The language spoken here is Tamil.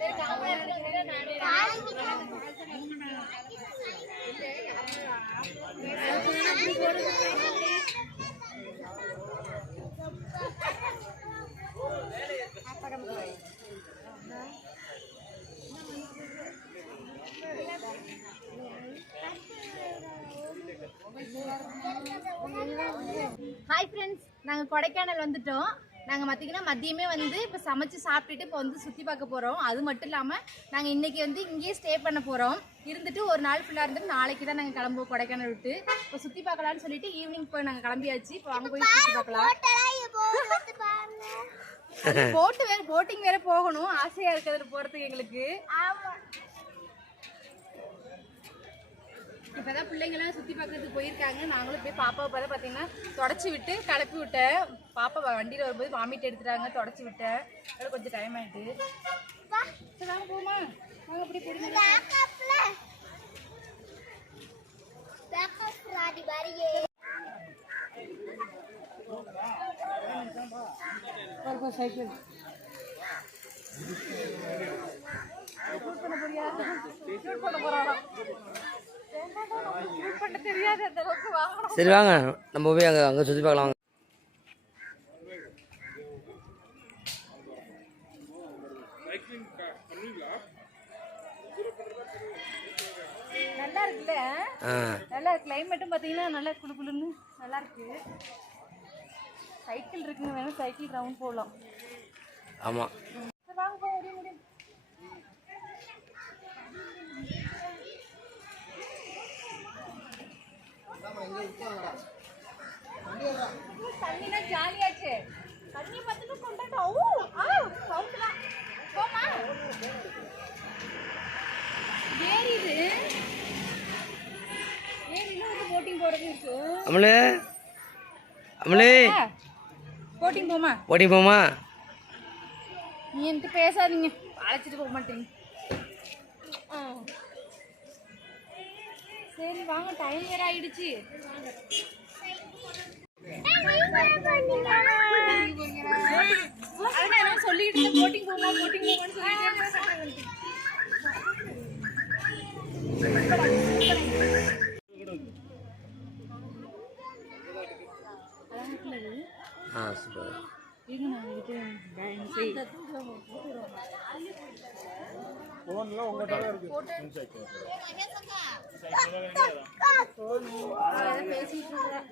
இருக்காங்க ஹாய் ஃப்ரெண்ட்ஸ் நாங்கள் கொடைக்கானல் வந்துட்டோம். நாங்கள் பார்த்தீங்கன்னா மதியமே வந்து இப்போ சமைச்சு சாப்பிட்டுட்டு இப்போ வந்து சுற்றி பார்க்க போகிறோம் அது மட்டும் இல்லாமல் நாங்கள் இன்றைக்கி வந்து இங்கேயே ஸ்டே பண்ண போகிறோம் இருந்துட்டு ஒரு நாள் ஃபுல்லாக இருந்துட்டு நாளைக்கு தான் நாங்கள் கிளம்புவோம் கொடைக்கானல் விட்டு. இப்போ சுற்றி பார்க்கலான்னு சொல்லிட்டு ஈவினிங் போய் நாங்கள் கிளம்பியாச்சு. இப்போ அங்கே போய் சுற்றி பார்க்கலாம். போட்டு வேற போட்டிங் வேற போகணும். ஆசையாக இருக்கிறது போகிறதுக்கு எங்களுக்கு. இப்பதான் பிள்ளைங்களாம் சுற்றி பார்க்கறதுக்கு போயிருக்காங்க. நாங்களும் போய் பாப்பாவை பார்த்தா பார்த்தீங்கன்னா தொடச்சி விட்டு கிளப்பி விட்டேன் பாப்பா வண்டியில் வரும்போது வாமிட் எடுத்துட்டாங்க தொடச்சி விட்டேன் அதனால கொஞ்சம் டைம் ஆகிட்டு சரி, வாங்க போமா வாங்க அப்படி போடுங்க சைக்கிள் பண்ண தெரியாது சரி வாங்க. நம்ம போய் அங்கே அங்கே சுற்றி பார்க்கலாம் நல்லா இருக்குல்ல? நல்லா கிளைமேட்டும் பார்த்தீங்கன்னா நல்லா குளு குளுன்னு நல்லா இருக்கு. சைக்கிள் இருக்குங்க வேணா சைக்கிள் ரவுண்ட் போகலாம் ஆமாம் வாங்க போக முடியும் முடியும். தண்ணினா ஜாலியாச்சு தண்ணி பார்த்துட்டு கொண்டாட்டம் ஓ ஆ சவுண்ட் தான் போமா இது போட்டிங் போறது இருக்கு அமலே? அமலே? போட்டிங் போமா? ஓடி போமா நீ என்கிட்ட பேசாதீங்க. அழைச்சிட்டு போக மாட்டீங்க ஆ. வாங்க டைம் வேற ஆயிடுச்சு சொல்லிட்டு boating போமா, boating போமான்னு சொல்லிட்டே இருந்தேன். அழகா இருக்குல்ல இது? ஆ சூப்பர் இருங்க, நான் உங்ககிட்ட அதான் பேசிட்டு இருக்கிறேன்.